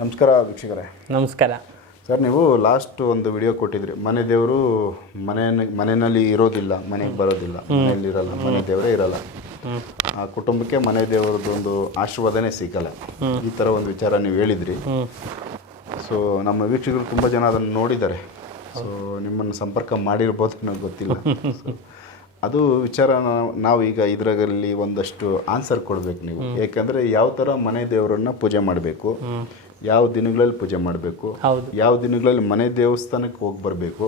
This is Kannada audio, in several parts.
ನಮಸ್ಕಾರ ವೀಕ್ಷಕರೇ. ನಮಸ್ಕಾರ. ಸರ್ ನೀವು ಲಾಸ್ಟ್ ಒಂದು ವಿಡಿಯೋ ಕೊಟ್ಟಿದ್ರಿ. ಮನೆ ದೇವರು ಮನೆ ಮನೆಯಲ್ಲಿ ಇರೋದಿಲ್ಲ ಮನೆಗೆ ಬರೋದಿಲ್ಲ ಮನೆಯಲ್ಲಿ ಇರಲ್ಲ ಮನೆ ದೇವರೇ ಇರಲ್ಲ. ಆ ಕುಟುಂಬಕ್ಕೆ ಮನೆ ದೇವರದೊಂದು ಆಶೀರ್ವಾದನೇ ಸಿಗಲ್ಲ. ಈ ಥರ ಒಂದು ವಿಚಾರ ನೀವು ಹೇಳಿದ್ರಿ. ಸೊ ನಮ್ಮ ವೀಕ್ಷಕರು ತುಂಬ ಜನ ಅದನ್ನು ನೋಡಿದ್ದಾರೆ. ಸೊ ನಿಮ್ಮನ್ನು ಸಂಪರ್ಕ ಮಾಡಿರ್ಬೋದು ನನಗೆ ಗೊತ್ತಿಲ್ಲ. So, ಅದು ವಿಚಾರ ನಾವು- ನಾವು ಈಗ ಇದರಲ್ಲಿ ಒಂದಷ್ಟು ಆನ್ಸರ್ ಕೊಡ್ಬೇಕು ನೀವು. ಯಾಕಂದ್ರೆ ಯಾವ ಥರ ಮನೆ ದೇವರನ್ನ ಪೂಜೆ ಮಾಡಬೇಕು. ಯಾವ ದಿನಗಳಲ್ಲಿ ಪೂಜೆ ಮಾಡಬೇಕು? ಯಾವ ದಿನಗಳಲ್ಲಿ ಮನೆ ದೇವಸ್ಥಾನಕ್ಕೆ ಹೋಗಿ ಬರಬೇಕು?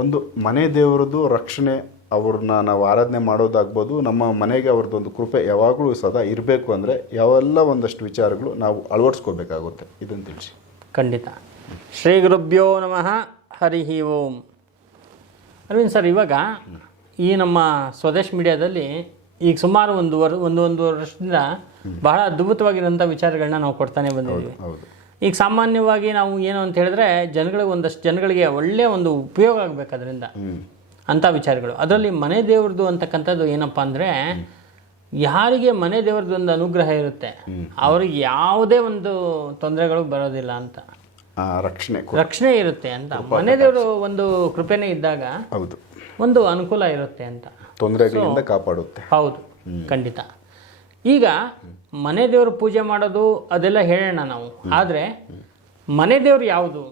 ಒಂದು ಮನೆ ದೇವರದ್ದು ರಕ್ಷಣೆ ಅವ್ರನ್ನ ನಾವು ಆರಾಧನೆ ಮಾಡೋದಾಗ್ಬೋದು ನಮ್ಮ ಮನೆಗೆ ಅವ್ರದ್ದೊಂದು ಕೃಪೆ ಯಾವಾಗಲೂ ಸದಾ ಇರಬೇಕು ಅಂದರೆ ಯಾವೆಲ್ಲ ಒಂದಷ್ಟು ವಿಚಾರಗಳು ನಾವು ಅಳವಡಿಸ್ಕೋಬೇಕಾಗುತ್ತೆ. ಇದನ್ನು ತಿಳಿಸಿ. ಖಂಡಿತ. ಶ್ರೀ ಗುರುಭ್ಯೋ ನಮಃ ಹರಿ ಓಂ. ಅರವಿಂದ್ ಸರ್ ಇವಾಗ ಈ ನಮ್ಮ ಸ್ವದೇಶ್ ಮೀಡಿಯಾದಲ್ಲಿ ಈಗ ಸುಮಾರು ಒಂದು ವರ್ ಒಂದು ಒಂದು ವರ್ಷದಿಂದ ಬಹಳ ಅದ್ಭುತವಾಗಿರೋಂಥ ವಿಚಾರಗಳನ್ನ ನಾವು ಕೊಡ್ತಾನೆ ಬಂದಿದ್ದೀವಿ. ಈಗ ಸಾಮಾನ್ಯವಾಗಿ ನಾವು ಏನು ಅಂತ ಹೇಳಿದ್ರೆ ಜನಗಳಿಗೆ ಒಂದಷ್ಟು ಜನಗಳಿಗೆ ಒಳ್ಳೆಯ ಒಂದು ಉಪಯೋಗ ಆಗಬೇಕು ಅದರಿಂದ. ಅಂಥ ವಿಚಾರಗಳು. ಅದರಲ್ಲಿ ಮನೆ ದೇವ್ರದ್ದು ಅಂತಕ್ಕಂಥದ್ದು ಏನಪ್ಪ ಅಂದರೆ ಯಾರಿಗೆ ಮನೆ ದೇವ್ರದ್ದು ಒಂದು ಅನುಗ್ರಹ ಇರುತ್ತೆ ಅವ್ರಿಗೆ ಯಾವುದೇ ಒಂದು ತೊಂದರೆಗಳು ಬರೋದಿಲ್ಲ ಅಂತ. ರಕ್ಷಣೆ ರಕ್ಷಣೆ ಇರುತ್ತೆ ಅಂತ. ಮನೆ ದೇವರು ಒಂದು ಕೃಪೆನೇ ಇದ್ದಾಗ ಹೌದು. ಒಂದು ಅನುಕೂಲ ಇರುತ್ತೆ ಅಂತ. ತೊಂದರೆಗಳಿಂದ ಕಾಪಾಡುತ್ತೆ. ಹೌದು ಖಂಡಿತ. ಈಗ ಮನೆ ದೇವರು ಪೂಜೆ ಮಾಡೋದು ಅದೆಲ್ಲ ಹೇಳೋಣ ನಾವು. ಆದರೆ ಮನೆ ದೇವ್ರು ಯಾವುದು?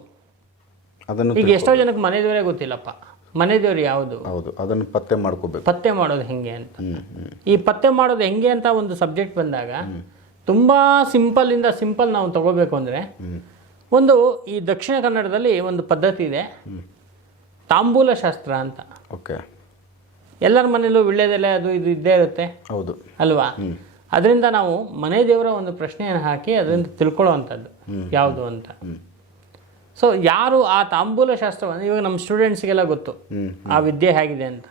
ಅದನ್ನು ಈಗ ಎಷ್ಟೋ ಜನಕ್ಕೆ ಮನೆ ದೇವರೇ ಗೊತ್ತಿಲ್ಲಪ್ಪ. ಮನೆ ದೇವ್ರು ಯಾವುದು? ಹೌದು ಅದನ್ನು ಪತ್ತೆ ಮಾಡ್ಕೋಬೇಕು. ಪತ್ತೆ ಮಾಡೋದು ಹೆಂಗೆ ಅಂತ. ಈ ಪತ್ತೆ ಮಾಡೋದು ಹೆಂಗೆ ಅಂತ ಒಂದು ಸಬ್ಜೆಕ್ಟ್ ಬಂದಾಗ ತುಂಬ ಇಂದ ಸಿಂಪಲ್ ನಾವು ತಗೋಬೇಕು ಅಂದರೆ ಒಂದು ಈ ದಕ್ಷಿಣ ಕನ್ನಡದಲ್ಲಿ ಒಂದು ಪದ್ಧತಿ ಇದೆ. ತಾಂಬೂಲ ಶಾಸ್ತ್ರ ಅಂತ. ಓಕೆ. ಎಲ್ಲರ ಮನೇಲೂ ವಿಳ್ಳೆದೆಲೆ ಅದು ಇದು ಇದ್ದೇ ಇರುತ್ತೆ. ಹೌದು. ಅಲ್ವಾ? ಅದರಿಂದ ನಾವು ಮನೆ ದೇವರ ಒಂದು ಪ್ರಶ್ನೆಯನ್ನು ಹಾಕಿ ಅದರಿಂದ ತಿಳ್ಕೊಳ್ಳೋವಂಥದ್ದು ಯಾವುದು ಅಂತ. ಸೊ ಯಾರು ಆ ತಾಂಬೂಲ ಶಾಸ್ತ್ರವನ್ನು ಇವಾಗ ನಮ್ಮ ಸ್ಟೂಡೆಂಟ್ಸ್ಗೆಲ್ಲ ಗೊತ್ತು. ಆ ವಿದ್ಯೆ ಹೇಗಿದೆ ಅಂತ.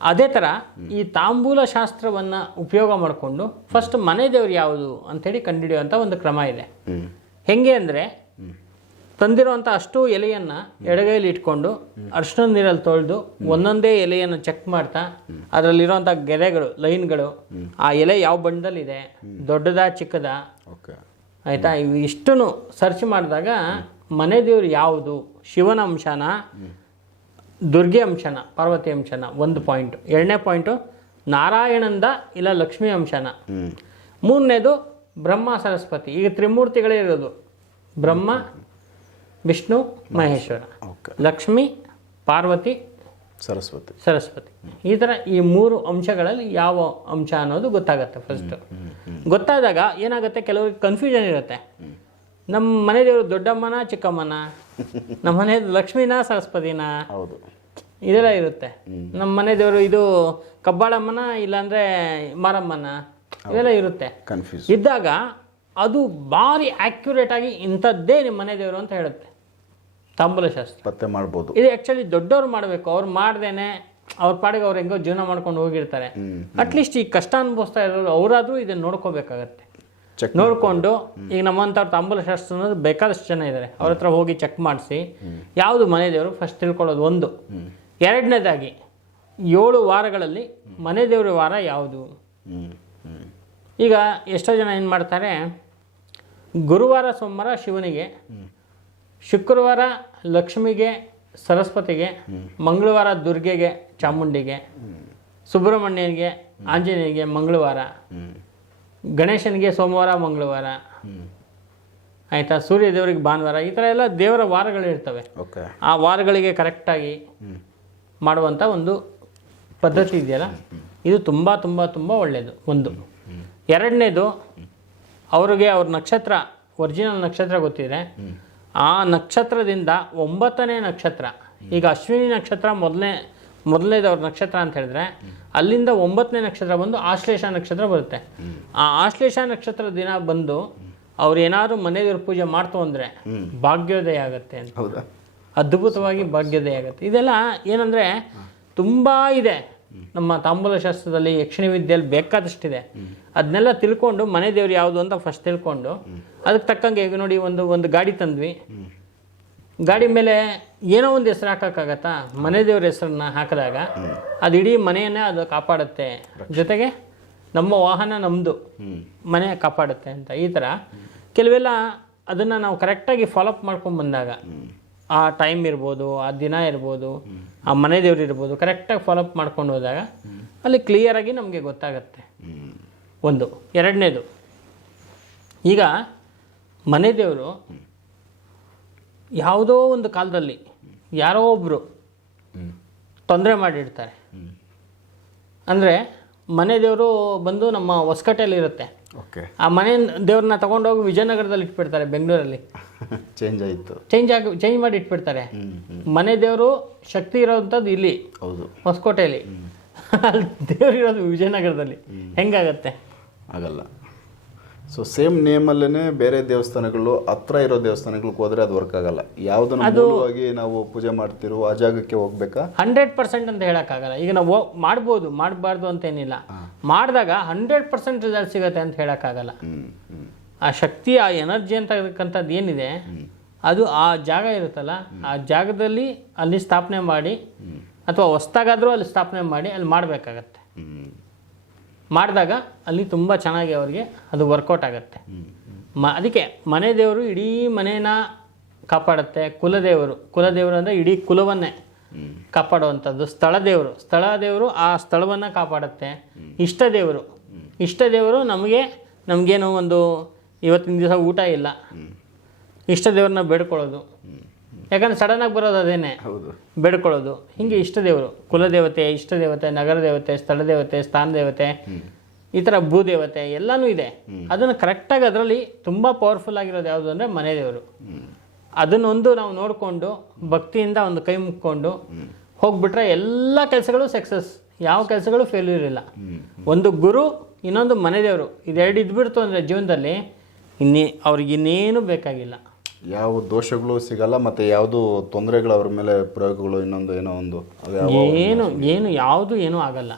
ಅದೇ ಥರ ಈ ತಾಂಬೂಲ ಶಾಸ್ತ್ರವನ್ನು ಉಪಯೋಗ ಮಾಡಿಕೊಂಡು ಫಸ್ಟ್ ಮನೆ ದೇವ್ರು ಯಾವುದು ಅಂಥೇಳಿ ಕಂಡುಹಿಡಿಯುವಂಥ ಒಂದು ಕ್ರಮ ಇದೆ. ಹೆಂಗೆ ಅಂದರೆ ತಂದಿರುವಂಥ ಅಷ್ಟು ಎಲೆಯನ್ನ ಎಡಗೈಲಿ ಇಟ್ಕೊಂಡು ಅರ್ಶನ ನೀರಲ್ಲಿ ತೊಳೆದು ಒಂದೊಂದೇ ಎಲೆಯನ್ನು ಚೆಕ್ ಮಾಡ್ತಾ ಅದರಲ್ಲಿರುವಂಥ ಗೆರೆಗಳು ಲೈನ್ಗಳು ಆ ಎಲೆ ಯಾವ ಬಣ್ಣದಲ್ಲಿದೆ ದೊಡ್ಡದ ಚಿಕ್ಕದ? ಓಕೆ. ಆಯಿತಾ? ಇವು ಇಷ್ಟೂ ಸರ್ಚ್ ಮಾಡಿದಾಗ ಮನೆ ದೇವ್ರು ಯಾವುದು? ಶಿವನ ಅಂಶನ ದುರ್ಗೆ ಅಂಶನ ಪಾರ್ವತಿ ಅಂಶನ ಒಂದು ಪಾಯಿಂಟ್ ಎರಡನೇ ಪಾಯಿಂಟು ನಾರಾಯಣಂದ ಇಲ್ಲ ಲಕ್ಷ್ಮೀ ಅಂಶನ. ಮೂರನೇದು ಬ್ರಹ್ಮ ಸರಸ್ವತಿ. ಈಗ ತ್ರಿಮೂರ್ತಿಗಳೇ ಇರೋದು. ಬ್ರಹ್ಮ ವಿಷ್ಣು ಮಹೇಶ್ವರ. ಲಕ್ಷ್ಮಿ ಪಾರ್ವತಿ ಸರಸ್ವತಿ. ಸರಸ್ವತಿ. ಈ ಥರ ಈ ಮೂರು ಅಂಶಗಳಲ್ಲಿ ಯಾವ ಅಂಶ ಅನ್ನೋದು ಗೊತ್ತಾಗತ್ತೆ ಫಸ್ಟ್ ಗೊತ್ತಾದಾಗ ಏನಾಗುತ್ತೆ? ಕೆಲವರಿಗೆ ಕನ್ಫ್ಯೂಷನ್ ಇರುತ್ತೆ. ನಮ್ಮ ಮನೆ ದೇವರು ದೊಡ್ಡಮ್ಮನ ಚಿಕ್ಕಮ್ಮನ? ನಮ್ಮ ಮನೆ ಲಕ್ಷ್ಮಿನ ಸರಸ್ವತಿನ? ಹೌದು. ಇದೆಲ್ಲ ಇರುತ್ತೆ. ನಮ್ಮ ಮನೆ ದೇವರು ಇದು ಕಬ್ಬಾಳಮ್ಮನ ಇಲ್ಲಾಂದ್ರೆ ಮಾರಮ್ಮನ? ಇದೆಲ್ಲ ಇರುತ್ತೆ. ಕನ್ಫ್ಯೂಸ್ ಇದ್ದಾಗ ಅದು ಭಾರಿ ಆಕ್ಯುರೇಟ್ ಆಗಿ ಇಂಥದ್ದೇ ನಿಮ್ಮ ಮನೆ ದೇವರು ಅಂತ ಹೇಳುತ್ತೆ. ತಾಂಬೂಲ ಶಾಸ್ತ್ರ. ಪತ್ತೆ ಮಾಡ್ಬೋದು. ಇದು ಆ್ಯಕ್ಚುಲಿ ದೊಡ್ಡವ್ರು ಮಾಡಬೇಕು. ಅವ್ರು ಮಾಡ್ದೇನೆ ಅವ್ರ ಪಾಡಿಗೆ ಅವ್ರು ಹೆಂಗೋ ಜೀವನ ಮಾಡ್ಕೊಂಡು ಹೋಗಿರ್ತಾರೆ. ಅಟ್ಲೀಸ್ಟ್ ಈ ಕಷ್ಟ ಅನುಭವಿಸ್ತಾ ಇರೋರು ಅವರಾದರೂ ಇದನ್ನ ನೋಡ್ಕೋಬೇಕಾಗತ್ತೆ. ಚೆಕ್ ನೋಡಿಕೊಂಡು ಈಗ ನಮ್ಮಂಥವ್ರು ತಾಂಬೂಲ ಶಾಸ್ತ್ರ ಅನ್ನೋದು ಬೇಕಾದಷ್ಟು ಜನ ಇದ್ದಾರೆ ಅವ್ರ ಹತ್ರ ಹೋಗಿ ಚೆಕ್ ಮಾಡಿಸಿ. ಯಾವುದು ಮನೆ ದೇವರು? ಫಸ್ಟ್ ತಿಳ್ಕೊಳ್ಳೋದು ಒಂದು. ಎರಡನೇದಾಗಿ ಏಳು ವಾರಗಳಲ್ಲಿ ಮನೆ ದೇವರ ವಾರ ಯಾವುದು? ಈಗ ಎಷ್ಟೋ ಜನ ಏನು ಮಾಡ್ತಾರೆ? ಗುರುವಾರ ಸೋಮವಾರ ಶಿವನಿಗೆ ಶುಕ್ರವಾರ ಲಕ್ಷ್ಮಿಗೆ ಸರಸ್ವತಿಗೆ ಮಂಗಳವಾರ ದುರ್ಗೆಗೆ ಚಾಮುಂಡಿಗೆ ಸುಬ್ರಹ್ಮಣ್ಯನಿಗೆ ಆಂಜನೇಯನಿಗೆ ಮಂಗಳವಾರ. ಗಣೇಶನಿಗೆ ಸೋಮವಾರ ಮಂಗಳವಾರ. ಆಯಿತಾ? ಸೂರ್ಯ ದೇವರಿಗೆ ಭಾನುವಾರ. ಈ ಥರ ಎಲ್ಲ ದೇವರ ವಾರಗಳಿರ್ತವೆ ಆ ವಾರಗಳಿಗೆ ಕರೆಕ್ಟಾಗಿ ಮಾಡುವಂಥ ಒಂದು ಪದ್ಧತಿ ಇದೆಯಲ್ಲ? ಇದು ತುಂಬ ತುಂಬ ತುಂಬ ಒಳ್ಳೆಯದು ಒಂದು. ಎರಡನೇದು ಅವ್ರಿಗೆ ಅವ್ರ ನಕ್ಷತ್ರ ಒರಿಜಿನಲ್ ನಕ್ಷತ್ರ ಗೊತ್ತಿದೆ ಆ ನಕ್ಷತ್ರದಿಂದ ಒಂಬತ್ತನೇ ನಕ್ಷತ್ರ ಈಗ ಅಶ್ವಿನಿ ನಕ್ಷತ್ರ ಮೊದಲನೇ ಮೊದಲನೇದವ್ರ ನಕ್ಷತ್ರ ಅಂತ ಹೇಳಿದ್ರೆ ಅಲ್ಲಿಂದ ಒಂಬತ್ತನೇ ನಕ್ಷತ್ರ ಬಂದು ಆಶ್ಲೇಷ ನಕ್ಷತ್ರ ಬರುತ್ತೆ. ಆ ಆಶ್ಲೇಷ ನಕ್ಷತ್ರ ದಿನ ಬಂದು ಅವ್ರು ಏನಾದ್ರು ಮನೆ ದೇವ್ರ ಪೂಜೆ ಮಾಡ್ತು ಅಂದ್ರೆ ಭಾಗ್ಯೋದಯ ಆಗುತ್ತೆ ಅಂತ. ಹೌದಾ? ಅದ್ಭುತವಾಗಿ ಭಾಗ್ಯೋದಯ ಆಗುತ್ತೆ. ಇದೆಲ್ಲ ಏನಂದರೆ ತುಂಬ ಇದೆ. ನಮ್ಮ ತಾಂಬೂಲ ಶಾಸ್ತ್ರದಲ್ಲಿ ಯಕ್ಷಿಣಿ ವಿದ್ಯೆಯಲ್ಲಿ ಬೇಕಾದಷ್ಟಿದೆ. ಅದನ್ನೆಲ್ಲ ತಿಳ್ಕೊಂಡು ಮನೆ ದೇವ್ರು ಯಾವುದು ಅಂತ ಫಸ್ಟ್ ತಿಳ್ಕೊಂಡು ಅದಕ್ಕೆ ತಕ್ಕಂಗೆ ಈಗ ನೋಡಿ ಒಂದು ಒಂದು ಗಾಡಿ ತಂದ್ವಿ. ಗಾಡಿ ಮೇಲೆ ಏನೋ ಒಂದು ಹೆಸರು ಹಾಕೋಕ್ಕಾಗತ್ತಾ? ಮನೆ ದೇವ್ರ ಹೆಸರನ್ನ ಹಾಕಿದಾಗ ಅದು ಇಡೀ ಮನೆಯನ್ನೇ ಅದು ಕಾಪಾಡುತ್ತೆ. ಜೊತೆಗೆ ನಮ್ಮ ವಾಹನ ನಮ್ಮದು ಮನೆ ಕಾಪಾಡುತ್ತೆ ಅಂತ. ಈ ಥರ ಕೆಲವೆಲ್ಲ ಅದನ್ನು ನಾವು ಕರೆಕ್ಟಾಗಿ ಫಾಲೋಅಪ್ ಮಾಡ್ಕೊಂಡು ಬಂದಾಗ ಆ ಟೈಮ್ ಇರ್ಬೋದು ಆ ದಿನ ಇರ್ಬೋದು ಆ ಮನೆ ದೇವ್ರು ಇರ್ಬೋದು ಕರೆಕ್ಟಾಗಿ ಫಾಲೋಅಪ್ ಮಾಡ್ಕೊಂಡು ಹೋದಾಗ ಅಲ್ಲಿ ಕ್ಲಿಯರಾಗಿ ನಮಗೆ ಗೊತ್ತಾಗತ್ತೆ ಒಂದು ಎರಡನೇದು, ಈಗ ಮನೆ ದೇವರು ಯಾವುದೋ ಒಂದು ಕಾಲದಲ್ಲಿ ಯಾರೋ ಒಬ್ಬರು. ತೊಂದರೆ ಮಾಡಿರ್ತಾರೆ. ಅಂದರೆ ಮನೆ ದೇವರು ಬಂದು ನಮ್ಮ ಹೊಸಕಟ್ಟೆಯಲ್ಲಿ ಇರುತ್ತೆ ಓಕೆ ಆ ಮನೆ ದೇವ್ರನ್ನ ತಗೊಂಡೋಗಿ ವಿಜಯನಗರದಲ್ಲಿ ಇಟ್ಬಿಡ್ತಾರೆ ಬೆಂಗಳೂರಲ್ಲಿ. ಚೇಂಜ್ ಆಯಿತು. ಚೇಂಜ್ ಆಗಿ ಚೇಂಜ್ ಮಾಡಿ ಇಟ್ಬಿಡ್ತಾರೆ. ಮನೆ ದೇವರು ಶಕ್ತಿ ಇರೋವಂಥದ್ದು ಇಲ್ಲಿ. ಹೌದು. ಹೊಸಕೋಟೆಯಲ್ಲಿ. ಅಲ್ಲಿ ದೇವ್ರು ಇರೋದು ವಿಜಯನಗರದಲ್ಲಿ. ಹೆಂಗಾಗತ್ತೆ? ಆಗಲ್ಲ. ಸೊ ಸೇಮ್ ನೇಮಲ್ಲೇ ಬೇರೆ ದೇವಸ್ಥಾನಗಳು ಹತ್ರ ಇರೋ ದೇವಸ್ಥಾನಗಳಿಗೆ ಹೋದ್ರೆ ಅದು ವರ್ಕ್ ಆಗಲ್ಲ. ಯಾವುದನ್ನ ಮೂಲವಾಗಿ ನಾವು ಪೂಜೆ ಮಾಡ್ತಿರೋ ಆ ಜಾಗಕ್ಕೆ ಹೋಗ್ಬೇಕಾ? ಹಂಡ್ರೆಡ್ ಪರ್ಸೆಂಟ್ ಅಂತ ಹೇಳೋಕ್ಕಾಗಲ್ಲ. ಈಗ ನಾವು ಮಾಡ್ಬೋದು ಮಾಡಬಾರ್ದು ಅಂತೇನಿಲ್ಲ ಮಾಡಿದಾಗ ಹಂಡ್ರೆಡ್ ಪರ್ಸೆಂಟ್ ರಿಸಲ್ಟ್ ಸಿಗುತ್ತೆ ಅಂತ ಹೇಳೋಕ್ಕಾಗಲ್ಲ. ಆ ಶಕ್ತಿ ಆ ಎನರ್ಜಿ ಅಂತಕ್ಕಂಥದ್ದು ಏನಿದೆ ಅದು ಆ ಜಾಗ ಇರುತ್ತಲ್ಲ ಆ ಜಾಗದಲ್ಲಿ ಅಲ್ಲಿ ಸ್ಥಾಪನೆ ಮಾಡಿ ಅಥವಾ ಹೊಸ್ದಾಗಾದರೂ ಅಲ್ಲಿ ಸ್ಥಾಪನೆ ಮಾಡಿ ಅಲ್ಲಿ ಮಾಡಬೇಕಾಗತ್ತೆ. ಮಾಡಿದಾಗ ಅಲ್ಲಿ ತುಂಬ ಚೆನ್ನಾಗಿ ಅವರಿಗೆ ಅದು ವರ್ಕೌಟ್ ಆಗುತ್ತೆ. ಮ, ಅದಕ್ಕೆ ಮನೆ ದೇವರು ಇಡೀ ಮನೇನ ಕಾಪಾಡುತ್ತೆ ಕುಲದೇವರು ಕುಲದೇವರು ಅಂದರೆ ಇಡೀ ಕುಲವನ್ನೇ ಕಾಪಾಡುವಂಥದ್ದು. ಸ್ಥಳ ದೇವರು. ಸ್ಥಳ ದೇವರು ಆ ಸ್ಥಳವನ್ನು ಕಾಪಾಡುತ್ತೆ. ಇಷ್ಟ ದೇವರು. ಇಷ್ಟ ದೇವರು ನಮಗೆ, ನಮಗೇನು ಒಂದು ಇವತ್ತಿನ ದಿವಸ ಊಟ ಇಲ್ಲ. ಇಷ್ಟ ದೇವ್ರನ್ನ ಬೇಡ್ಕೊಳ್ಳೋದು. ಯಾಕಂದ್ರೆ ಸಡನ್ ಆಗಿ ಬರೋದು ಅದೇನೆ. ಹೌದು. ಬೇಡ್ಕೊಳ್ಳೋದು. ಹಿಂಗೆ ಇಷ್ಟ ದೇವರು. ಕುಲದೇವತೆ ಇಷ್ಟ ದೇವತೆ ನಗರ ದೇವತೆ ಸ್ಥಳ ದೇವತೆ ಸ್ಥಾನ ದೇವತೆ ಈ ಥರ ಭೂದೇವತೆ ಎಲ್ಲನೂ ಇದೆ. ಅದನ್ನು ಕರೆಕ್ಟಾಗಿ ಅದರಲ್ಲಿ ತುಂಬ ಪವರ್ಫುಲ್ ಆಗಿರೋದು ಯಾವುದು ಅಂದರೆ ಮನೆ ದೇವರು. ಅದನ್ನೊಂದು ನಾವು ನೋಡಿಕೊಂಡು ಭಕ್ತಿಯಿಂದ ಒಂದು ಕೈ ಮುಕ್ಕೊಂಡು ಹೋಗ್ಬಿಟ್ರೆ ಎಲ್ಲ ಕೆಲಸಗಳು ಸಕ್ಸಸ್ ಯಾವ ಕೆಲಸಗಳು ಫೇಲ್ಯೂರ್ ಇಲ್ಲ. ಒಂದು ಗುರು ಇನ್ನೊಂದು ಮನೆ ದೇವರು. ಇದೆರಡು ಇದ್ಬಿಡ್ತು ಅಂದರೆ ಜೀವನದಲ್ಲಿ ಇನ್ನೇ ಅವ್ರಿಗೆ ಇನ್ನೇನು ಬೇಕಾಗಿಲ್ಲ. ಯಾವ ದೋಷಗಳು ಸಿಗಲ್ಲ ಮತ್ತೆ ಯಾವುದು ತೊಂದರೆಗಳು ಅವ್ರ ಮೇಲೆ ಪ್ರಯೋಗಗಳು ಇನ್ನೊಂದು ಏನೋ ಒಂದು ಏನು ಏನು ಯಾವುದು ಏನೂ ಆಗಲ್ಲ.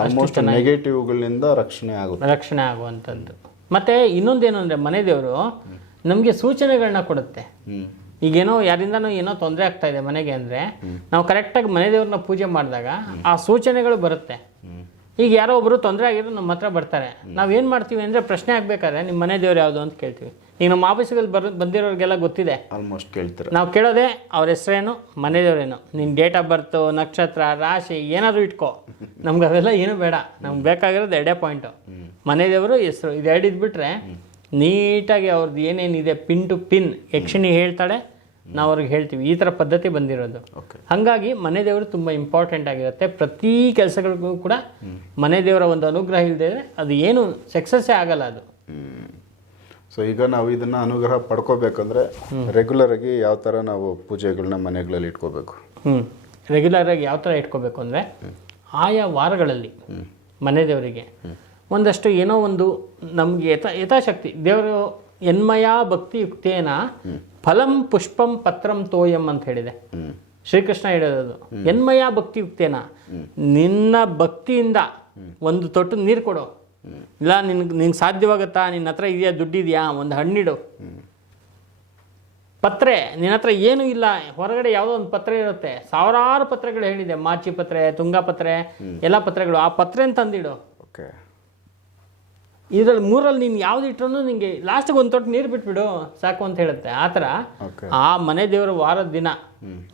ಆಲ್ಮೋಸ್ಟ್ ನೆಗೆಟಿವ್ಗಳಿಂದ ರಕ್ಷಣೆ ಆಗುತ್ತೆ. ರಕ್ಷಣೆ ಆಗುವಂಥದ್ದು. ಮತ್ತು ಇನ್ನೊಂದೇನು ಅಂದರೆ ಮನೆ ದೇವರು ನಮಗೆ ಸೂಚನೆಗಳನ್ನ ಕೊಡುತ್ತೆ. ಈಗೇನೋ ಯಾರಿಂದನೋ ಏನೋ ತೊಂದರೆ ಆಗ್ತಾ ಇದೆ ಮನೆಗೆ ಅಂದರೆ ನಾವು ಕರೆಕ್ಟಾಗಿ ಮನೆ ದೇವ್ರನ್ನ ಪೂಜೆ ಮಾಡಿದಾಗ ಆ ಸೂಚನೆಗಳು ಬರುತ್ತೆ. ಈಗ ಯಾರೋ ಒಬ್ಬರು ತೊಂದರೆ ಆಗಿರೋ ನಮ್ಮ ಹತ್ರ ಬರ್ತಾರೆ. ನಾವು ಏನು ಮಾಡ್ತೀವಿ ಅಂದರೆ ಪ್ರಶ್ನೆ ಆಗಬೇಕಾದ್ರೆ ನಿಮ್ಮ ಮನೆ ದೇವ್ರು ಯಾವುದು ಅಂತ ಕೇಳ್ತೀವಿ. ಈಗ ನಮ್ಮ ಆಫೀಸ್ಗಳಲ್ಲಿ ಬರ್ ಬಂದಿರೋರಿಗೆಲ್ಲ ಗೊತ್ತಿದೆ. ಆಲ್ಮೋಸ್ಟ್ ಕೇಳ್ತಾರೆ. ನಾವು ಕೇಳೋದೇ ಅವ್ರ ಹೆಸರೇನು ಮನೆ ದೇವ್ರೇನು ನಿನ್ನ ಡೇಟ್ ಆಫ್ ಬರ್ತು ನಕ್ಷತ್ರ ರಾಶಿ ಏನಾದರೂ ಇಟ್ಕೋ. ನಮ್ಗೆ ಅವೆಲ್ಲ ಏನು ಬೇಡ. ನಮ್ಗೆ ಬೇಕಾಗಿರೋದು ಎರಡೇ ಪಾಯಿಂಟು ಮನೆ ದೇವರು ಹೆಸರು. ಇದೆರಡು ಇದ್ಬಿಟ್ರೆ ನೀಟಾಗಿ ಅವ್ರದ್ದು ಏನೇನಿದೆ ಪಿನ್ ಟು ಪಿನ್ ಯಕ್ಷಿಣಿ ಹೇಳ್ತಾಳೆ ನಾವು ಅವ್ರಿಗೆ ಹೇಳ್ತೀವಿ. ಈ ಥರ ಪದ್ಧತಿ ಬಂದಿರೋದು. ಹಾಗಾಗಿ ಮನೆ ದೇವರು ತುಂಬ ಇಂಪಾರ್ಟೆಂಟ್ ಆಗಿರುತ್ತೆ. ಪ್ರತಿ ಕೆಲಸಗಳಿಗೂ ಕೂಡ ಮನೆ ದೇವರ ಒಂದು ಅನುಗ್ರಹ ಇಲ್ಲದೆ ಅದು ಏನು ಸಕ್ಸಸ್ಸೇ ಆಗಲ್ಲ ಅದು. ಸೊ ಈಗ ನಾವು ಇದನ್ನ ಅನುಗ್ರಹ ಪಡ್ಕೋಬೇಕಂದ್ರೆ ರೆಗ್ಯುಲರ್ ಆಗಿ ಯಾವ ಥರ ನಾವು ಪೂಜೆಗಳನ್ನ ಮನೆಗಳಲ್ಲಿ ಇಟ್ಕೋಬೇಕು. ರೆಗ್ಯುಲರ್ ಆಗಿ ಯಾವ ಥರ ಇಟ್ಕೋಬೇಕು ಅಂದರೆ ಆಯಾ ವಾರಗಳಲ್ಲಿ ಮನೆ ದೇವರಿಗೆ ಒಂದಷ್ಟು ಏನೋ ಒಂದು ನಮಗೆ ಯತಾ ಯಥಾಶಕ್ತಿ ದೇವರು ಎನ್ಮಯ ಭಕ್ತಿ ಯುಕ್ತೇನ ಫಲಂ ಪುಷ್ಪಂ ಪತ್ರಂ ತೋಯಂ ಅಂತ ಹೇಳಿದೆ. ಶ್ರೀಕೃಷ್ಣ ಹೇಳೋದು ಎನ್ಮಯ ಭಕ್ತಿ ಯುಕ್ತೇನ ನಿನ್ನ ಭಕ್ತಿಯಿಂದ ಒಂದು ತೊಟ್ಟು ನೀರು ಕೊಡು. ಇಲ್ಲ ನಿನ್ಗೆ ನಿನ್ಗೆ ಸಾಧ್ಯವಾಗುತ್ತಾ? ನಿನ್ನ ಹತ್ರ ಇದೆಯಾ? ದುಡ್ಡಿದೆಯಾ? ಒಂದು ಹಣ್ಣಿಡು. ಪತ್ರೆ ನಿನ್ನ ಹತ್ರ ಏನೂ ಇಲ್ಲ. ಹೊರಗಡೆ ಯಾವುದೋ ಒಂದು ಪತ್ರೆ ಇರುತ್ತೆ. ಸಾವಿರಾರು ಪತ್ರೆಗಳು ಹೇಳಿದೆ. ಮಾಚಿ ಪತ್ರೆ ತುಂಗಾ ಪತ್ರೆ ಎಲ್ಲ ಪತ್ರೆಗಳು. ಆ ಪತ್ರೆ ತಂದಿಡು ಓಕೆ. ಇದ್ರಲ್ಲಿ ಮೂರಲ್ಲಿ ನೀನು ಯಾವ್ದು ಇಟ್ರು ನಿಂಗೆ ಲಾಸ್ಟಿಗೆ ಒಂದು ತೊಟ್ಟು ನೀರು ಬಿಟ್ಬಿಡು. ಸಾಕು ಅಂತ ಹೇಳುತ್ತೆ. ಆ ಥರ ಆ ಮನೆ ದೇವರ ವಾರದ ದಿನ.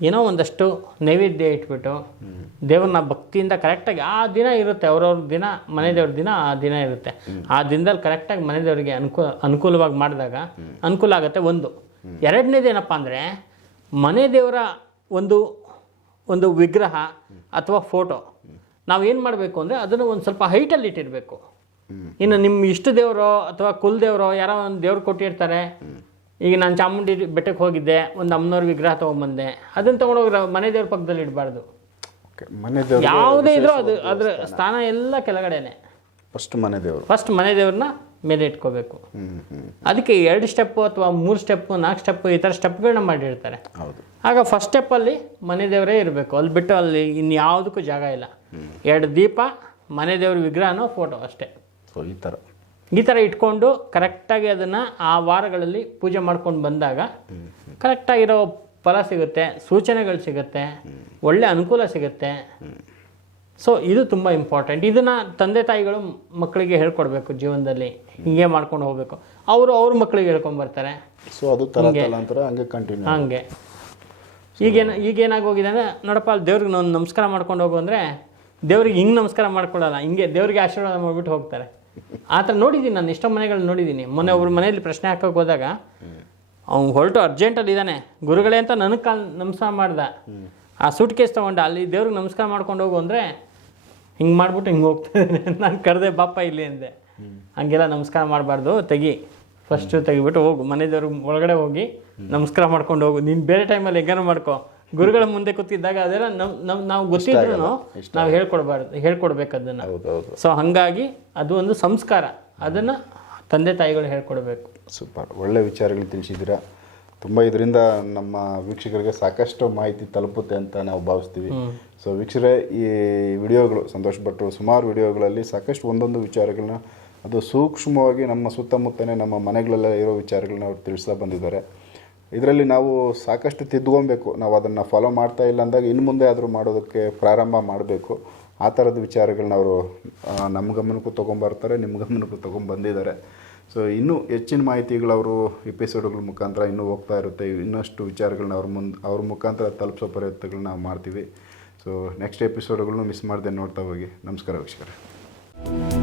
ಏನೋ ಒಂದಷ್ಟು ನೈವೇದ್ಯ ಇಟ್ಬಿಟ್ಟು ದೇವ್ರನ್ನ ಭಕ್ತಿಯಿಂದ ಕರೆಕ್ಟಾಗಿ ಆ ದಿನ ಇರುತ್ತೆ, ಅವ್ರವ್ರ ದಿನ, ಮನೆ ದೇವ್ರ ದಿನ ಆ ದಿನ ಇರುತ್ತೆ. ಆ ದಿನದಲ್ಲಿ ಕರೆಕ್ಟಾಗಿ ಮನೆ ದೇವರಿಗೆ ಅನುಕೂಲ ಅನುಕೂಲವಾಗಿ ಮಾಡಿದಾಗ ಅನುಕೂಲ ಆಗುತ್ತೆ ಒಂದು. ಎರಡನೇದು ಏನಪ್ಪ ಅಂದರೆ ಮನೆ ದೇವರ ಒಂದು ಒಂದು ವಿಗ್ರಹ ಅಥವಾ ಫೋಟೋ ನಾವು ಏನು ಮಾಡಬೇಕು ಅಂದರೆ ಅದನ್ನು ಒಂದು ಸ್ವಲ್ಪ ಹೈಟಲ್ಲಿ ಇಟ್ಟಿರಬೇಕು. ಇನ್ನು ನಿಮ್ಮ ಇಷ್ಟ ದೇವರೋ ಅಥವಾ ಕುಲ್ ದೇವರೋ ಯಾರೋ ಒಂದು ದೇವ್ರು ಕೊಟ್ಟಿರ್ತಾರೆ. ಈಗ ನಾನು ಚಾಮುಂಡಿ ಬೆಟ್ಟಕ್ಕೆ ಹೋಗಿದ್ದೆ ಒಂದು ಅಮ್ಮನವ್ರ ವಿಗ್ರಹ ತೊಗೊಂಬಂದೆ. ಅದನ್ನು ತೊಗೊಂಡೋಗಿ ಮನೆ ದೇವ್ರ ಪಕ್ಕದಲ್ಲಿ ಇಡಬಾರ್ದು. ಮನೆ ದೇವ್ರು ಯಾವುದೇ ಇದ್ರೂ ಅದು ಅದ್ರ ಸ್ಥಾನ. ಎಲ್ಲ ಕೆಳಗಡೆನೆ. ಫಸ್ಟ್ ಮನೆ ದೇವರು. ಫಸ್ಟ್ ಮನೆ ದೇವ್ರನ್ನ ಮೇಲೆ ಇಟ್ಕೋಬೇಕು. ಅದಕ್ಕೆ ಎರಡು ಸ್ಟೆಪ್ ಅಥವಾ ಮೂರು ಸ್ಟೆಪ್ ನಾಲ್ಕು ಸ್ಟೆಪ್ ಈ ಥರ ಸ್ಟೆಪ್ಗಳನ್ನ ಮಾಡಿರ್ತಾರೆ. ಹೌದು. ಆಗ ಫಸ್ಟ್ ಸ್ಟೆಪ್ಪಲ್ಲಿ ಮನೆ ದೇವರೇ ಇರಬೇಕು. ಅಲ್ಲಿ ಬಿಟ್ಟು ಅಲ್ಲಿ ಇನ್ಯಾವುದಕ್ಕೂ ಜಾಗ ಇಲ್ಲ. ಎರಡು ದೀಪ ಮನೆ ದೇವ್ರ ವಿಗ್ರಹನೋ ಫೋಟೋ ಅಷ್ಟೇ. ಸೊ ಈ ಥರ ಈ ಥರ ಇಟ್ಕೊಂಡು ಕರೆಕ್ಟಾಗಿ ಅದನ್ನು ಆ ವಾರಗಳಲ್ಲಿ ಪೂಜೆ ಮಾಡ್ಕೊಂಡು ಬಂದಾಗ ಕರೆಕ್ಟಾಗಿರೋ ಫಲ ಸಿಗುತ್ತೆ ಸೂಚನೆಗಳು ಸಿಗುತ್ತೆ ಒಳ್ಳೆ ಅನುಕೂಲ ಸಿಗುತ್ತೆ. ಸೊ ಇದು ತುಂಬ ಇಂಪಾರ್ಟೆಂಟ್ ಇದನ್ನು ತಂದೆ ತಾಯಿಗಳು ಮಕ್ಕಳಿಗೆ ಹೇಳ್ಕೊಡ್ಬೇಕು ಜೀವನದಲ್ಲಿ. ಹಿಂಗೆ ಮಾಡ್ಕೊಂಡು ಹೋಗಬೇಕು. ಅವರು ಅವ್ರ ಮಕ್ಕಳಿಗೆ ಹೇಳ್ಕೊಂಬರ್ತಾರೆ ಸೊ ಅದು ಹಂಗೆ. ಕಂಟಿನ್ಯೂ ಹಂಗೆ ಈಗೇನು ಈಗೇನಾಗೋಗಿದೆ ಅಂದರೆ ನೋಡಪ್ಪ ಅಲ್ಲಿ ದೇವ್ರಿಗೆ ನಾನು ನಮಸ್ಕಾರ ಮಾಡ್ಕೊಂಡು ಹೋಗು ಅಂದರೆ ದೇವ್ರಿಗೆ ಹಿಂಗೆ ನಮಸ್ಕಾರ ಮಾಡ್ಕೊಳ್ಳಲ್ಲ ಹಿಂಗೆ ದೇವ್ರಿಗೆ ಆಶೀರ್ವಾದ ಮಾಡಿಬಿಟ್ಟು ಹೋಗ್ತಾರೆ. ಆ ಥರ ನೋಡಿದ್ದೀನಿ, ನಾನು ಎಷ್ಟೋ ಮನೆಗಳನ್ನ ನೋಡಿದ್ದೀನಿ. ಮೊನ್ನೆ ಒಬ್ರು ಮನೆಯಲ್ಲಿ ಪ್ರಶ್ನೆ ಹಾಕೋಕೆ ಹೋದಾಗ, ಅವ್ನು ಹೊರಟು ಅರ್ಜೆಂಟಲ್ಲಿ ಇದ್ದಾನೆ ಗುರುಗಳೇ ಅಂತ ನನಗೆ ಕಾಲ್ ನಮಸ್ಕಾರ ಮಾಡ್ದೆ. ಆ ಸೂಟ್ ಕೇಸ್ ತೊಗೊಂಡ ಅಲ್ಲಿ ದೇವ್ರಿಗೆ ನಮಸ್ಕಾರ ಮಾಡ್ಕೊಂಡು ಹೋಗು ಅಂದರೆ, ಹಿಂಗೆ ಮಾಡ್ಬಿಟ್ಟು ಹಿಂಗೆ ಹೋಗ್ತಾಯಿದ್ದಾನೆ ನಾನು ಕರೆದೆ ಬಾಪ ಇಲ್ಲಿ ಅಂದೆ. ಹಂಗೆಲ್ಲ ನಮಸ್ಕಾರ ಮಾಡಬಾರ್ದು, ತೆಗಿ. ಫಸ್ಟು ತೆಗಿಬಿಟ್ಟು ಹೋಗು. ಮನೆ ದೇವ್ರಿಗೆ ಒಳಗಡೆ ಹೋಗಿ ನಮಸ್ಕಾರ ಮಾಡ್ಕೊಂಡು ಹೋಗು. ನೀನು ಬೇರೆ ಟೈಮಲ್ಲಿ ಹೆಂಗಾರು ಮಾಡ್ಕೊ. ಗುರುಗಳ ಮುಂದೆ ಕೂತಿದ್ದಾಗ ಅದೆಲ್ಲ ನಮ್ ನಮ್ ನಾವು ಗೊತ್ತಿದ್ರು ನಾವು ಹೇಳ್ಕೊಡ್ಬಾರ್ದು ಹೇಳ್ಕೊಡ್ಬೇಕು ಅದನ್ನ ಸೊ ಹಾಗಾಗಿ ಅದು ಒಂದು ಸಂಸ್ಕಾರ. ಅದನ್ನ ತಂದೆ ತಾಯಿಗಳು ಹೇಳ್ಕೊಡ್ಬೇಕು. ಸೂಪರ್. ಒಳ್ಳೆ ವಿಚಾರಗಳು ತಿಳಿಸಿದ್ದೀರಾ. ತುಂಬ ಇದರಿಂದ ನಮ್ಮ ವೀಕ್ಷಕರಿಗೆ ಸಾಕಷ್ಟು ಮಾಹಿತಿ ತಲುಪುತ್ತೆ ಅಂತ ನಾವು ಭಾವಿಸ್ತೀವಿ. ಸೊ ವೀಕ್ಷಕರೇ ಈ ವಿಡಿಯೋಗಳು ಸಂತೋಷ್ ಭಟ್ರು ಸುಮಾರು ವಿಡಿಯೋಗಳಲ್ಲಿ ಸಾಕಷ್ಟು ಒಂದೊಂದು ವಿಚಾರಗಳನ್ನ ಅದು ಸೂಕ್ಷ್ಮವಾಗಿ ನಮ್ಮ ಸುತ್ತಮುತ್ತನೇ ನಮ್ಮ ಮನೆಗಳಲ್ಲೇ ಇರೋ ವಿಚಾರಗಳನ್ನ ಅವ್ರು ತಿಳಿಸ್ತಾ ಬಂದಿದ್ದಾರೆ. ಇದರಲ್ಲಿ ನಾವು ಸಾಕಷ್ಟು ತಿದ್ಕೊಬೇಕು ನಾವು ಅದನ್ನು ಫಾಲೋ ಮಾಡ್ತಾ ಇಲ್ಲ ಅಂದಾಗ ಇನ್ನು ಮುಂದೆ ಆದರೂ ಮಾಡೋದಕ್ಕೆ ಪ್ರಾರಂಭ ಮಾಡಬೇಕು. ಆ ಥರದ ವಿಚಾರಗಳನ್ನ ಅವರು ನಮ್ಮ ಗಮನಕ್ಕೂ ತೊಗೊಂಬರ್ತಾರೆ ನಿಮ್ಮ ಗಮನಕ್ಕೂ ತೊಗೊಂಬಂದಿದ್ದಾರೆ ಸೊ ಇನ್ನೂ ಹೆಚ್ಚಿನ ಮಾಹಿತಿಗಳು ಅವರು ಎಪಿಸೋಡ್ಗಳ ಮುಖಾಂತರ ಇನ್ನೂ ಹೋಗ್ತಾ ಇರುತ್ತೆ. ಇನ್ನಷ್ಟು ವಿಚಾರಗಳನ್ನ ಅವ್ರ ಮುಂದೆ, ಅವ್ರ ಮುಖಾಂತರ ತಲುಪಿಸೋ ಪ್ರಯತ್ನಗಳನ್ನ ನಾವು ಮಾಡ್ತೀವಿ. ಸೊ ನೆಕ್ಸ್ಟ್ ಎಪಿಸೋಡ್ಗಳನ್ನೂ ಮಿಸ್ ಮಾಡದೆ ನೋಡ್ತಾ ಹೋಗಿ. ನಮಸ್ಕಾರ, ವೀಕ್ಷಕರೇ.